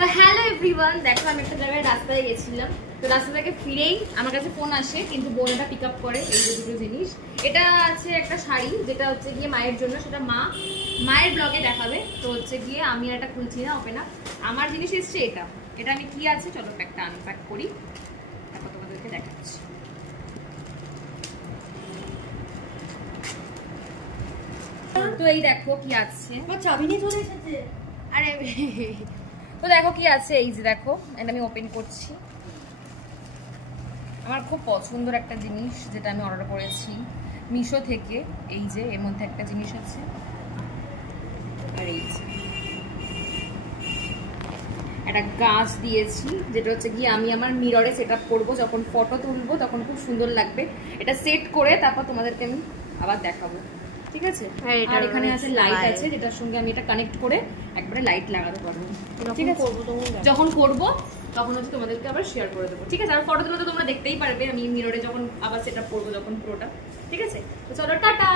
তো hello everyone, দেখো আমি একটা জায়গায় রাস্তায় গেছিলাম। তো রাস্তা থেকে ফিরেই আমার কাছে ফোন আসে, কিন্তু বোনটা পিক আপ করে এই দুটো জিনিস। এটা আছে একটা শাড়ি, যেটা হচ্ছে গিয়ে মায়ের জন্য, সেটা মায়ের ব্লগে দেখাবে। তো হচ্ছে গিয়ে আমি এটা খুলছি না, ওপেন আপ। আমার জিনিস এসছে এটা। এটা আমি কি আছে, চলো প্যাকটা আনপ্যাক করি, তারপর তোমাদেরকে দেখাচ্ছি। তো এই দেখো কি আছে, চাবি নিয়ে চলে এসেছে। আরে তো দেখো কি আছে, এই যে দেখো, এটা আমি ওপেন করছি। আমার খুব পছন্দের একটা জিনিস, যেটা আমি অর্ডার করেছি মিশো থেকে। এই যে এর মধ্যে একটা জিনিস আছে, আর এই যে একটা গাছ দিয়েছি, যেটা হচ্ছে গিয়ে আমি আমার মিররে সেট আপ করবো, যখন ফটো তুলবো তখন খুব সুন্দর লাগবে। এটা সেট করে তারপর তোমাদেরকে আমি আবার দেখাবো, ঠিক আছে? আর এখানে আছে লাইট আছে, যেটার সঙ্গে আমি এটা কানেক্ট করে একবারে লাইট লাগাতে পারবো, ঠিক আছে? যখন করবো তখন হচ্ছে তোমাদেরকে আবার শেয়ার করে দেবো, ঠিক আছে? আর ফটো তুলে তো তোমরা দেখতেই পারবে আমি মিররে যখন আবার সেট আপ করবো, যখন পুরোটা, ঠিক আছে? তো চলো টাটা।